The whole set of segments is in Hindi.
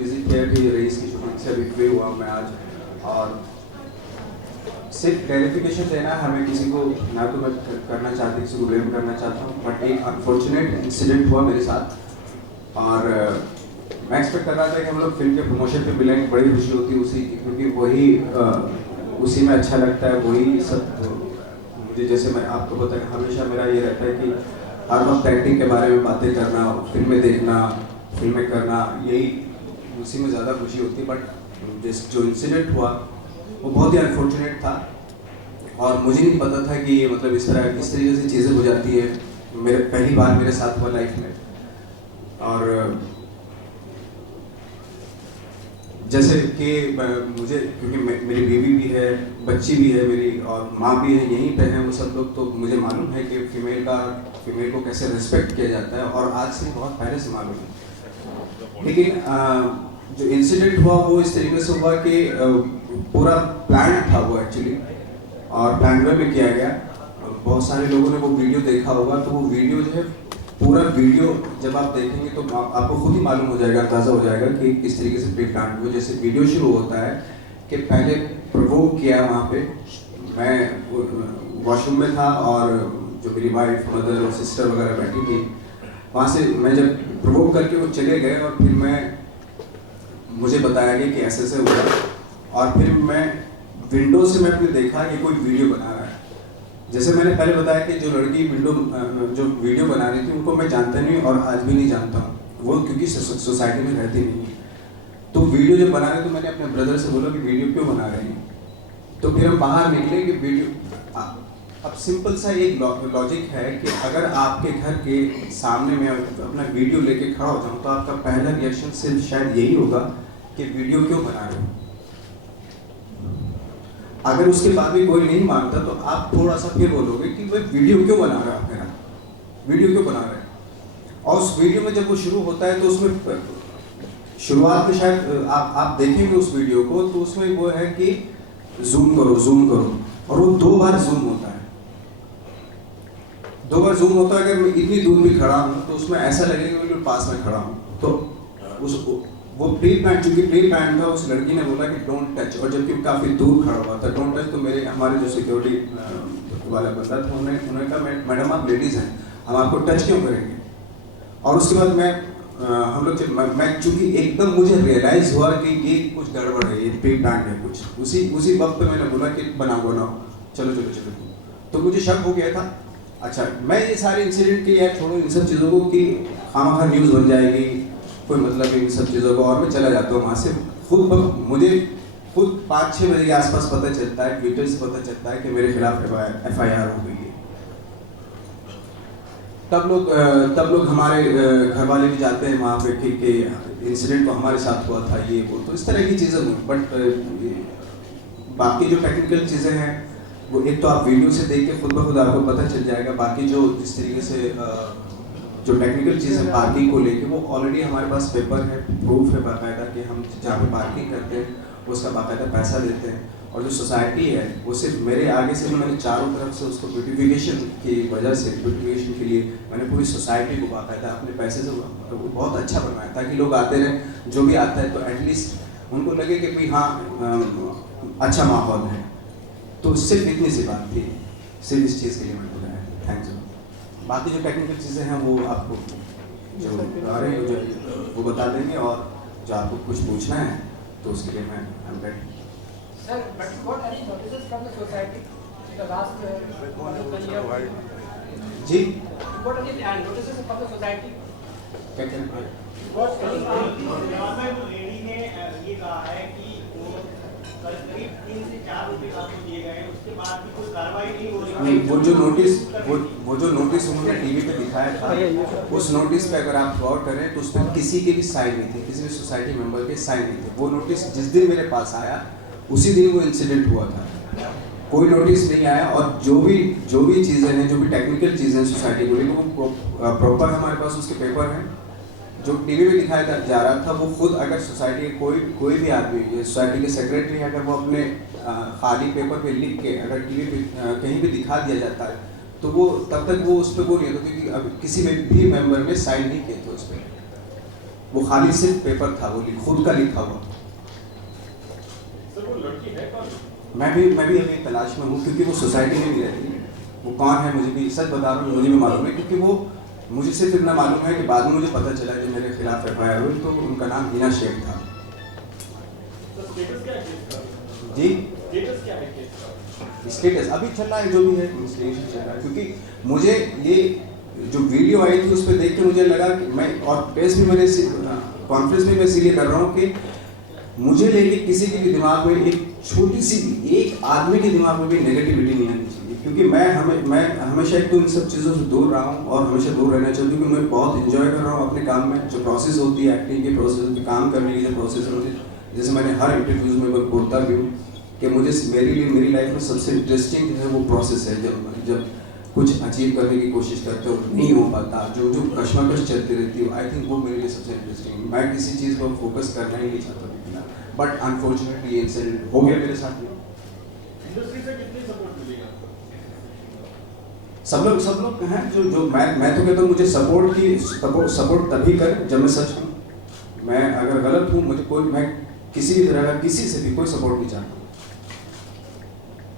विजिट किया कि रेस की शूटिंग से अभी फ्री हुआ मैं आज, और सिर्फ क्लैरिफिकेशन देना है हमें, किसी को ना तो मैं करना चाहती, किसी को ब्लेम करना चाहता हूँ, बट एक अनफॉर्चुनेट इंसिडेंट हुआ मेरे साथ। और मैं एक्सपेक्ट कर रहा था कि हम लोग फिल्म के प्रमोशन पे मिलेंगे, बड़ी खुशी होती है उसी की, क्योंकि वही उसी में अच्छा लगता है, वही सब मुझे, जैसे मैं आपको पता है हमेशा मेरा ये रहता है कि हर वक्त एक्टिंग के बारे में बातें करना, फिल्में देखना, फिल्में करना, यही उसी में ज़्यादा खुशी होती है। बट जो इंसिडेंट हुआ वो बहुत ही अनफॉर्चुनेट था, और मुझे नहीं पता था कि मतलब इस तरीके से चीज़ें हो जाती है। मेरे पहली बार मेरे साथ हुआ लाइफ में, और जैसे कि मुझे, क्योंकि मेरी बेबी भी है, बच्ची भी है मेरी, और माँ भी है, यहीं पे हैं वो सब लोग, तो मुझे मालूम है कि फीमेल को कैसे रिस्पेक्ट किया जाता है, और आज से बहुत पहले से मालूम है। लेकिन जो इंसिडेंट हुआ वो इस तरीके से हुआ कि पूरा प्लान था वो एक्चुअली, और बैंगलोर में किया गया। बहुत सारे लोगों ने वो वीडियो देखा होगा, तो वो वीडियो जो है, पूरा वीडियो जब आप देखेंगे तो आपको खुद ही मालूम हो जाएगा, अंदाज़ा हो जाएगा कि किस तरीके से प्री प्लान हुआ। जैसे वीडियो शुरू होता है कि पहले प्रोवोक किया वहाँ पे, मैं वॉशरूम में था और जो मेरी वाइफ, मदर और सिस्टर वगैरह बैठी थी, वहाँ से मैं जब प्रोवोक करके वो चले गए, और फिर मुझे बताया गया कि ऐसे ऐसे हुआ, और फिर मैं विंडो से मैंने देखा कि कोई वीडियो बना रहा है। जैसे मैंने पहले बताया कि जो लड़की जो वीडियो बना रही थी उनको मैं जानता नहीं और आज भी नहीं जानता हूँ, वो क्योंकि सोसाइटी में रहती नहीं है। तो वीडियो जब बना रहे तो मैंने अपने ब्रदर से बोला कि वीडियो क्यों बना रहे हैं। तो फिर हम बाहर निकले कि वीडियो, अब सिंपल सा एक लॉजिक है कि अगर आपके घर के सामने मैं अपना वीडियो लेके खड़ा हो जाऊँ तो आपका पहला रिएक्शन सिर्फ शायद यही होगा कि वीडियो क्यों बना रहे हो। अगर उसके बाद भी कोई नहीं मानता तो आप थोड़ा सा फिर बोलोगे कि भाई वीडियो क्यों बना रहा है, मेरा वीडियो क्यों बना रहे हैं। और उस वीडियो में जब वो शुरू होता है तो उसमें शुरुआत में शायद आप देखेंगे उस वीडियो को, तो उसमें वो है कि जूम करो, और वो 2 बार जूम होता है। 2 बार जूम होता है। अगर मैं इतनी दूर भी खड़ा हूँ तो उसमें ऐसा लगेगा कि मैं पास में खड़ा हूँ। तो वो प्री प्लान, चूंकि प्री प्लान था, उस लड़की ने बोला कि डोंट टच, और जबकि वो काफ़ी दूर खड़ा हुआ था, डोंट टच। तो हमारे जो सिक्योरिटी वाला बंदा था, उन्होंने कहा मैडम आप लेडीज़ हैं, हम आपको टच क्यों करेंगे। और उसके बाद हम लोग मैं चूंकि एकदम मुझे रियलाइज़ हुआ कि ये कुछ गड़बड़ है, ये प्री प्लान है कुछ, उसी वक्त मैंने बोला कि बनाओ चलो। तो मुझे शक हो गया था। अच्छा, मैं ये सारे इंसिडेंट की यार छोड़ो इन सब चीज़ों को कि खामखा न्यूज़ बन जाएगी, कोई मतलब इन सब चीज़ों को, और मैं चला जाता हूँ वहाँ से। मुझे खुद 5-6 बजे के आसपास पता चलता है, ट्विटर से पता चलता है कि मेरे खिलाफ FIR हो गई है। तब लोग हमारे घर वाले भी जाते हैं वहाँ पे कि इंसिडेंट तो हमारे साथ हुआ था, ये वो, तो इस तरह की चीज़ें हुई। बट बाकी जो टेक्निकल चीज़ें हैं वो एक तो आप वीडियो से देख के खुद ब खुद आपको पता चल जाएगा। बाकी जो जिस तरीके से जो टेक्निकल चीज़ें पार्किंग को लेके, वो ऑलरेडी हमारे पास पेपर है, प्रूफ है बाकायदा कि हम जहाँ पे पार्किंग करते हैं उसका बाकायदा पैसा देते हैं। और जो सोसाइटी है वो सिर्फ मेरे आगे से मैंने चारों तरफ से उसको ब्यूटिफिकेशन की वजह से, ब्यूटिफिकेशन के लिए मैंने पूरी सोसाइटी को बाकायदा अपने पैसे से बहुत अच्छा बनवाया, ताकि लोग आते रहें, जो भी आता है तो एटलीस्ट उनको लगे कि भाई हाँ अच्छा माहौल है। तो सिर्फ इतनी सी बात थी, सिर्फ इस चीज़ के लिए मैंने बुलाया। थैंक्स। बाकी जो टेक्निकल चीज़ें हैं वो आपको जो आ रहे हैं वो बता देंगे, और जो आपको कुछ पूछना है तो उसके लिए मैं ready. Sir, but what any notices from the society in the last year? जी, What any notices from the society? क्या क्या What any लेडी ने ये कहा है कि वो करीब 3 से 4 रुपए आपको दिए गए, उसके बाद भी कोई कार्रवाई नहीं हो रही। नहीं, वो जो नोटिस उन्होंने टीवी पे दिखाया था, उस नोटिस पे अगर आप गौर करें तो उसमें किसी के भी साइन नहीं थे, किसी भी सोसाइटी मेंबर के साइन नहीं थे। वो नोटिस जिस दिन मेरे पास आया उसी दिन वो इंसिडेंट हुआ था, कोई नोटिस नहीं आया। और जो भी चीज़ें हैं, जो भी टेक्निकल चीज़ें सोसाइटी को लेकर, वो प्रॉपर हमारे पास उसके पेपर हैं। जो टीवी में दिखाया जा रहा था वो खुद, अगर सोसाइटी के कोई भी आदमी, सोसाइटी के सेक्रेटरी, अगर वो अपने खाली पेपर पे लिख के अगर टीवी पे कहीं भी दिखा दिया जाता है तो वो तब तक वो उस पर वो नहीं होता, क्योंकि अब किसी में भी मेंबर ने साइन नहीं किए थे उस पर। वो खाली सिर्फ पेपर था, वो खुद का लिखा हुआ। सर वो लड़की है कौन? मैं भी अभी तलाश में हूँ, क्योंकि वो सोसाइटी में नहीं रहती। वो कौन है मुझे भी, सच बता रहा हूँ, मुझे भी मालूम है, क्योंकि वो मुझे सिर्फ इतना मालूम है कि बाद में मुझे पता चला कि मेरे खिलाफ FIR हुई, तो उनका नाम हिना शेख था। तो स्टेटस क्या है केस का? जी, स्टेटस क्या है केस का? स्टेटस अभी चल रहा है, जो भी है इन्वेस्टिगेशन चल रहा है। क्योंकि मुझे ये जो वीडियो आई थी उस पर देख के मुझे लगा कि मैं, और प्रेस भी मैंने कॉन्फ्रेंस में मैं इसीलिए कर रहा हूँ कि मुझे लेके किसी के भी दिमाग में एक छोटी सी एक आदमी के दिमाग में भी नेगेटिविटी नहीं आनी चाहिए। क्योंकि मैं हमेशा एक तो इन सब चीज़ों से दूर रहा हूँ और हमेशा दूर रहना चाहती हूँ, क्योंकि मैं बहुत इंजॉय कर रहा हूँ अपने काम में। जो प्रोसेस होती है, एक्टिंग की प्रोसेस होती है, काम करने की जो प्रोसेस होती है, जैसे मैंने हर इंटरव्यूज़ में बोलता भी हूँ कि मुझे मेरे लिए मेरी लाइफ में सबसे इंटरेस्टिंग है वो प्रोसेस है, जब कुछ अचीव करने की कोशिश करते हो नहीं हो पाता, जो कश्मकश चलती रहती है, आई थिंक वो मेरे लिए सबसे इंटरेस्टिंग। मैं किसी चीज़ पर फोकस करना ही नहीं चाहता, बट अनफॉर्चुनेटली ये इंसिडेंट हो गया मेरे साथ में। इंडस्ट्री से कितनी सपोर्ट मिलेगी आपको? सब लोग हैं जो मैं तो कहता हूँ मुझे सपोर्ट तभी कर जब मैं सच हूँ। मैं अगर गलत हूँ, मुझे कोई, मैं किसी भी तरह का किसी से भी कोई सपोर्ट नहीं चाहता।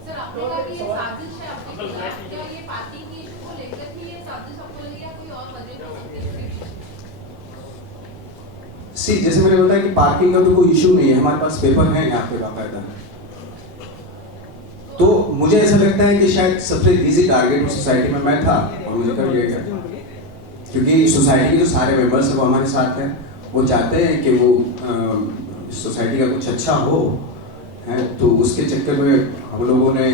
सर आपने कहा कि ये साजिश है आपके खिलाफ, क्या ये पार्टी की इशू को लेकर थी, ये साजिश आपको लगी या कोई और वजह हो सकती है? जैसे मैंने बताया कि पार्किंग का तो कोई इशू नहीं है, हमारे पास पेपर है यहाँ पे बाकायदा। तो मुझे ऐसा लगता है कि शायद सबसे इजी टारगेट उस सोसाइटी में मैं था और मुझे कर लिया गया, क्योंकि सोसाइटी के जो सारे मेंबर्स हैं वो हमारे साथ हैं। वो चाहते हैं कि वो सोसाइटी का कुछ अच्छा हो, है, तो उसके चक्कर में हम लोगों ने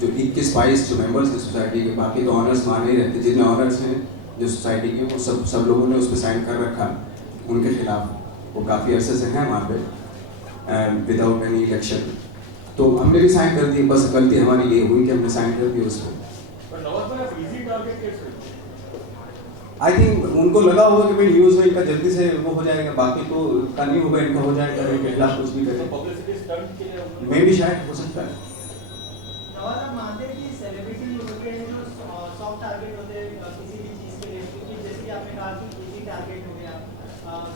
जो 21-22 जो मेंबर्स हैं सोसाइटी के, बाकी तो ऑनर्स माने ही रहते, जितने ऑनर्स हैं जो सोसाइटी के, वो सब लोगों ने उस पर साइन कर रखा उनके खिलाफ। वो काफ़ी अरसे से हैं वहाँ पे विदाउट एनी इलेक्शन, तो हमने भी साइन कर दी। बस गलती हमारी ये हुई कि हमने साइन कर दी उस पर। आई थिंक उनको लगा होगा कि भाई न्यूज़ में इनका जल्दी से वो हो जाएगा, बाकी तो का नहीं होगा, इनका हो जाएगा, इनके खिलाफ कुछ भी करें। मैं भी शायद हो सकता है। नवाज आप मानते हैं कि सेलिब्रिटी होते हैं जो सॉफ्ट टारगेट होते हैं किसी भी चीज़ के लिए, क्योंकि जैसे कि आपने कहा कि इजी टारगेट हो गया,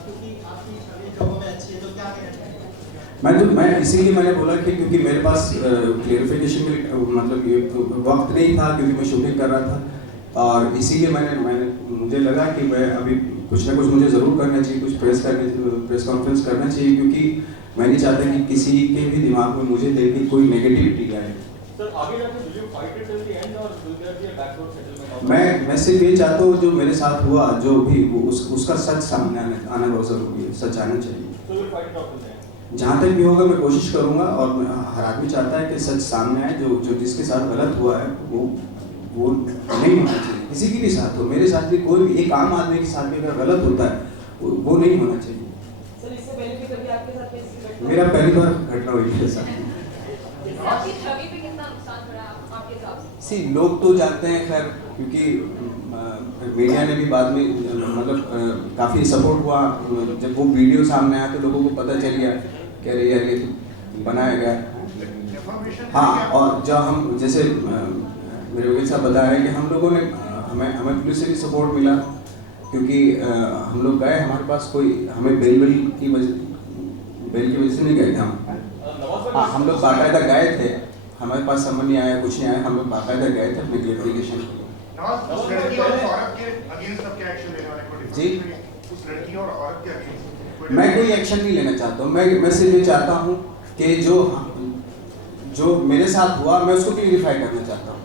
क्योंकि आपकी छवि लोगों में अच्छी है, तो क्या कहना चाहिए? मैं इसीलिए मैंने बोला कि क्योंकि मेरे पास क्लेरिफिकेशन के मतलब ये वक्त नहीं था, क्योंकि मैं शूटिंग कर रहा था, और इसीलिए मैंने मुझे लगा कि मैं अभी कुछ ना कुछ मुझे ज़रूर करना चाहिए, कुछ प्रेस कॉन्फ्रेंस करना चाहिए, क्योंकि मैं नहीं चाहता कि किसी के भी दिमाग में मुझे लेके कोई नेगेटिविटी आए। सर आगे जाके will you fight it till the end or will there be a backward settlement? मैं सिर्फ ये चाहता हूँ जो मेरे साथ हुआ, जो भी वो उसका सच सामने आना बहुत ज़रूरी है, सच आना चाहिए। So we'll fight it out till the end. जहाँ तक भी होगा मैं कोशिश करूँगा, और हर आदमी चाहता है कि सच सामने आए। जो जिसके साथ गलत हुआ है वो नहीं होना चाहिए, किसी के भी साथ हो, मेरे साथ भी, कोई भी एक आम आदमी के साथ भी अगर गलत होता है वो नहीं होना चाहिए। सर इससे पहले भी कभी आपके साथ कैसी घटना? मेरा पहली बार घटना हुई मेरे साथ। इससे आपकी छवि पे कितना नुकसान पड़ा आपके हिसाब से? लोग तो जानते हैं, खैर, क्योंकि मीडिया ने भी बाद में मतलब काफ़ी सपोर्ट हुआ। जब वो वीडियो सामने आया तो लोगों को पता चल गया कि अरे यार ये तो बनाया गया। हाँ, और जब हम जैसे मेरे वकील साहब बता रहे हैं कि हम लोगों ने हमें पुलिस से भी सपोर्ट मिला, क्योंकि हम लोग गए, हमारे पास कोई हमें बेल की वजह से नहीं गए थे हम। हाँ, हम लोग बाकायदा गए थे, हमारे पास समझ नहीं आया, कुछ नहीं आया, हम लोग बाकायदा गए थे अपनी क्लेरिफिकेशन के लिए। जी, उस लड़की और औरत के अगेंस्ट मैं कोई एक्शन नहीं लेना चाहता हूँ। मैं सिर्फ ये चाहता हूँ कि जो मेरे साथ हुआ मैं उसको क्लियरिफाई करना चाहता हूँ।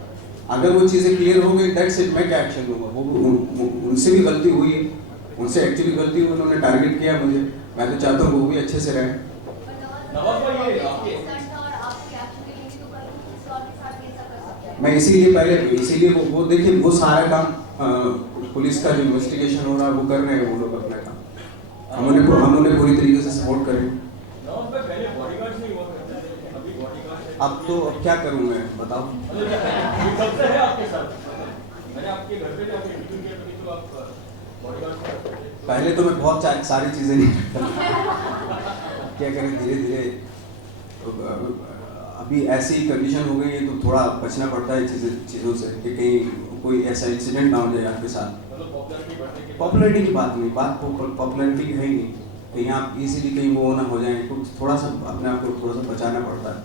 अगर वो चीज़ें क्लियर हो गई, दैट्स इट, मैं क्या एक्शन लूँगा? वो उनसे भी गलती हुई है, उनसे एक्चुअली गलती हुई, उन्होंने टारगेट किया मुझे, मैं तो चाहता हूँ वो भी अच्छे से रहें। मैं इसीलिए वो देखिए, वो सारा काम पुलिस का जो इन्वेस्टिगेशन हो रहा है वो कर रहे हैं वो लोग अपना काम। हम उन्हें पूरी तरीके से सपोर्ट करें। अब तो अब क्या करूं मैं, बताओ? पहले तो मैं बहुत सारी चीज़ें नहीं क्या करें, धीरे धीरे अभी ऐसी कंडीशन हो गई है तो थोड़ा बचना पड़ता है चीज़ों से कि कहीं कोई ऐसा इंसिडेंट ना हो जाए आपके साथ। पॉपुलैरिटी की बात नहीं, बात पॉपुलैरिटी की है ही नहीं। कहीं आप इजीली कहीं वो ना हो जाए, तो थोड़ा सा अपने आप को थोड़ा सा बचाना पड़ता है।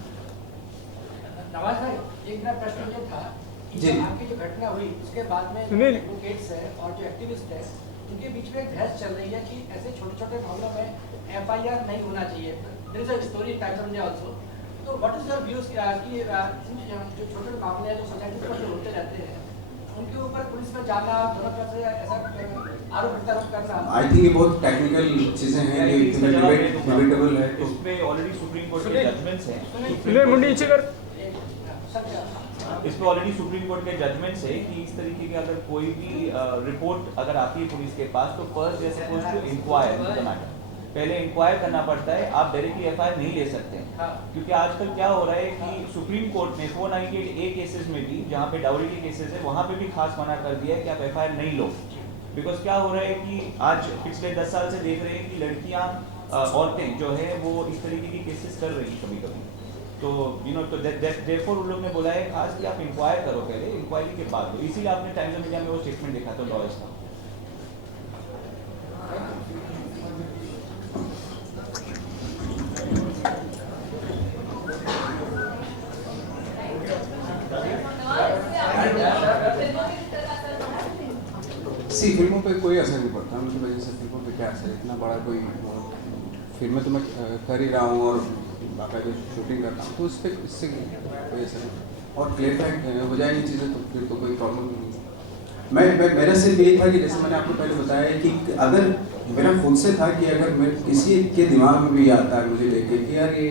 नवाज भाई, एक मेरा प्रश्न ये था कि जी। आपकी जो घटना हुई उसके बाद में जो एडवोकेट्स हैं और जो एक्टिविस्ट हैं उनके बीच में एक बहस चल रही है कि ऐसे छोटे-छोटे मामलों में एफआईआर नहीं होना चाहिए। There is a story Times of India also. तो व्हाट इज योर व्यूज कि जो छोटे मामले हैं जो सोसाइटी पर जो होते रहते हैं उनके ऊपर पुलिस में जाना, दोनों तरफ से ऐसा आरोप प्रत्यारोप करना। आई थिंक ये बहुत टेक्निकल चीजें हैं, ये डिबेटेबल है। तो इसमें ऑलरेडी सुप्रीम कोर्ट के जजमेंट्स हैं। इस पे ऑलरेडी सुप्रीम कोर्ट के जजमेंट्स है कि इस तरीके के अगर कोई भी रिपोर्ट अगर आती है पुलिस के पास तो फर्स्ट जैसे suppose to inquire the matter, पहले इंक्वायर करना पड़ता है। आप डायरेक्टली एफआईआर नहीं ले सकते हैं क्योंकि आजकल क्या हो रहा है कि सुप्रीम कोर्ट ने 498A केसेस में भी, जहाँ पे डाउरी के केसेस है, वहाँ पे भी खास मना कर दिया है कि आप एफआईआर नहीं लो। बिकॉज क्या हो रहा है कि आज पिछले 10 साल से देख रहे हैं कि लड़कियाँ औरतें जो है वो इस तरीके की केसेस कर रही कभी कभी। तो तो देयरफॉर उन लोग ने बोला है खास कि आप इंक्वायर करो पहले, इंक्वायरी के बाद। इसीलिए आपने टाइम्स ऑफ इंडिया में वो स्टेटमेंट देखा था लॉयर्स का। फिल्मों पे कोई असर नहीं पड़ता, उनकी वजह से फिल्मों पे क्या असर, इतना बड़ा कोई फिल्में तो मैं कर ही रहा हूँ और बाकायदा शूटिंग कर रहा हूँ, तो इससे कोई असर नहीं। और क्लियर हो जाएंगी चीज़ें तो फिर तो कोई प्रॉब्लम नहीं। मेरा सिर्फ यही था कि जैसे मैंने आपको पहले बताया कि अगर मेरा खुद से था कि अगर मैं किसी के दिमाग में भी आता है मुझे लेके कि यार ये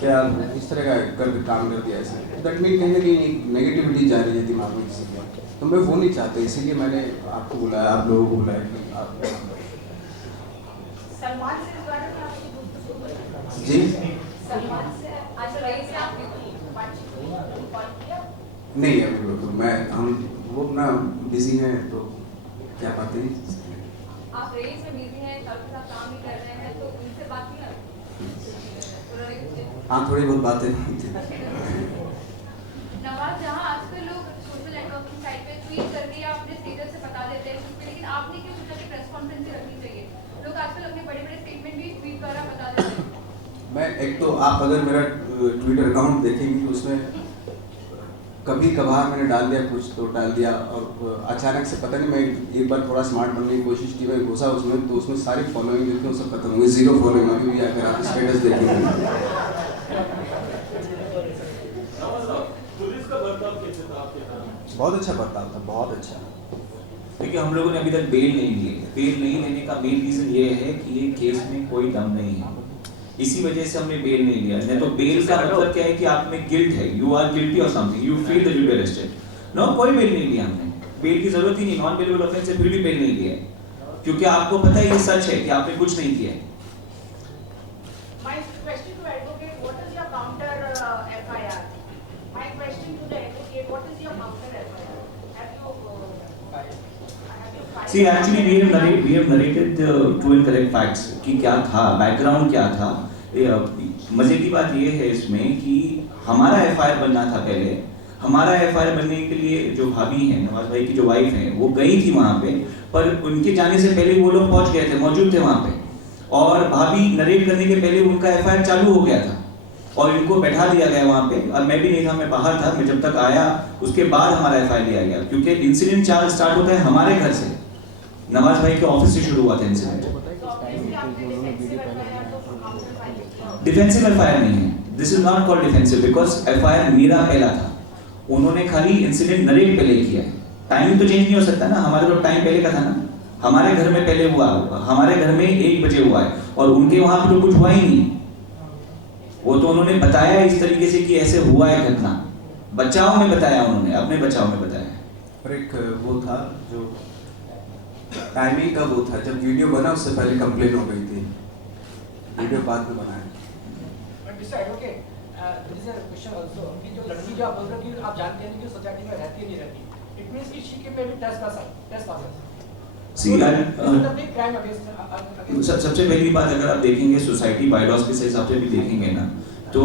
क्या इस तरह का काम कर दिया ऐसे, दैट मीन कहीं ना कहीं नेगेटिविटी जा रही है दिमाग में किसी का, तो मैं वो नहीं चाहता, इसीलिए मैंने आपको बुलाया, आप लोगों को बुलाया कि आप सलमान से इस बारे में आपकी गुफ्तगू जी सलमान से आज रईस से आपने बातचीत की, कॉल किया? नहीं अभी वो तो हम वो ना बिजी हैं तो क्या बात है। आप रईस में बिजी हैं, सबके साथ काम भी कर रहे हैं, तो उनसे बात की ना? हाँ थोड़ी बहुत बातें नवाज, जहाँ आजकल लोग सोशल नेटवर्किंग साइट पे ट्वीट करके या अपने स्टेटस से बता देते हैं कुछ पे, लेकिन आपने क्यों सोचा कि प्रेस कॉन्फ्रेंस रखनी चाहिए? लोग आजकल अपने बड़े-बड़े स्टेटमेंट भी ट्वीट द्वारा बता देते हैं। मैं एक तो आप अगर मेरा ट्विटर अकाउंट देखेंगे तो उसमें कभी कभार मैंने डाल दिया कुछ तो डाल दिया, और अचानक से पता नहीं मैं एक बार थोड़ा स्मार्ट बनने की कोशिश की, मैं घुसा उसमें तो उसमें सारी फॉलोइंग जो थी वो सब खत्म हो गई, 0 फॉलोइंग अभी भी अगर आप स्टेटस देखेंगे। बहुत अच्छा बर्ताव था, बहुत अच्छा। देखिए हम लोगों ने अभी तक बेल नहीं ली है। बेल नहीं लेने का मेन रीजन ये है कि ये केस में कोई दम नहीं है, इसी वजह से हमने बेल नहीं लिया। नहीं तो बेल का मतलब क्या है कि आप में गिल्ट है, you are guilty of something, you feel that you are arrested. No, कोई बेल नहीं लिया हमने, बेल की जरूरत ही नहीं, नॉन बेलेबल ऑफेंस से फिर भी बेल नहीं लिया क्योंकि आपको पता है ये सच है कि आपने कुछ नहीं किया है। My question to advocate, what is your counter FIR? My question to the advocate, what is your counter FIR? Have you filed? See, actually we have narrated the true and correct facts कि क्या था, बैकग्राउंड क्या था। मजे की बात ये है इसमें कि हमारा FIR बनना था पहले। हमारा FIR बनने के लिए जो भाभी हैं, नवाज भाई की जो वाइफ है, वो गई थी वहाँ पे, पर उनके जाने से पहले वो लोग पहुँच गए थे, मौजूद थे वहाँ पे, और भाभी नरेट करने के पहले उनका FIR चालू हो गया था और इनको बैठा दिया गया वहाँ पे। और मैं भी नहीं था, मैं बाहर था, मैं जब तक आया उसके बाद हमारा FIR लिया गया क्योंकि इंसिडेंट चार्ज स्टार्ट होता है हमारे घर से, नवाज भाई के ऑफिस से शुरू हुआ था इंसिडेंट। डिफेंसिव FIR नहीं है, this is not called defensive because FIR मेरा पहला था, उन्होंने खाली इंसिडेंट नरेट पहले किया है। टाइमिंग तो चेंज नहीं हो सकता ना, हमारे तो टाइम पहले का था ना, हमारे घर में पहले हुआ, हमारे घर में 1 बजे हुआ है और उनके वहां पे तो कुछ हुआ ही नहीं। वो तो उन्होंने बताया इस तरीके से कि ऐसे हुआ है घटना, बचाव में बताया, उन्होंने अपने बचाव में बताया। और एक वो था जो टाइमिंग का वो था, जब वीडियो बना उससे पहले कंप्लेन हो गई थी, वीडियो बाद में बनाया। But Mr. Advocate, there is a question also कि जो लड़की जो आप बोल रहे हो कि आप जानते हैं कि सोसाइटी में रहती है नहीं रहती, it means कि she can maybe trespass. See, crime against सबसे पहली बात अगर आप देखेंगे सोसाइटी बायलॉज के हिसाब से भी देखेंगे ना, तो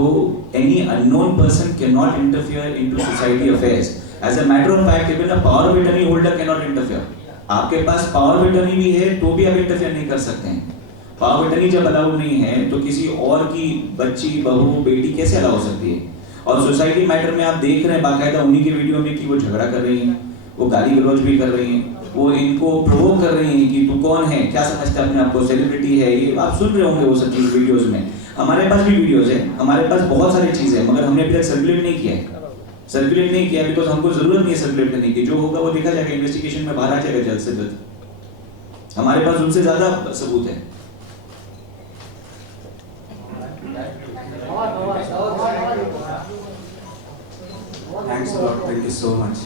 any unknown person can not interfere into society affairs. As a matter of fact even a power of attorney holder can not interfere. आपके पास पावर ऑफ अटर्नी भी है तो भी आप इंटरफेयर नहीं कर सकते हैं। पावर ऑफ अटर्नी जब अलाउड नहीं है तो किसी और की बच्ची, बहू, बेटी कैसे अलाउ हो सकती है? और सोसाइटी मैटर में आप देख रहे हैं बाकायदा उन्हीं के वीडियो में कि वो झगड़ा कर रही हैं, वो गाली गलौज भी कर रही हैं, वो इनको प्रोवोक कर रही हैं कि तू कौन है, क्या समझता है अपने आप को, सेलिब्रिटी है, ये आप सुन रहे होंगे वो सब चीज़ वीडियोस में। हमारे पास भी वीडियोस है, हमारे पास बहुत सारी चीज़ें हैं, मगर हमने अभी तक सर्कुलेट नहीं किया है। सर्कुलेट नहीं किया बिकॉज हमको जरूरत नहीं है सर्कुलेट करने की। जो होगा वो देखा जाएगा, इन्वेस्टिगेशन में बाहर आ जाएगा जल्द से जल्द। हमारे पास उनसे ज्यादा सबूत है। Thanks a lot. Thank you so much.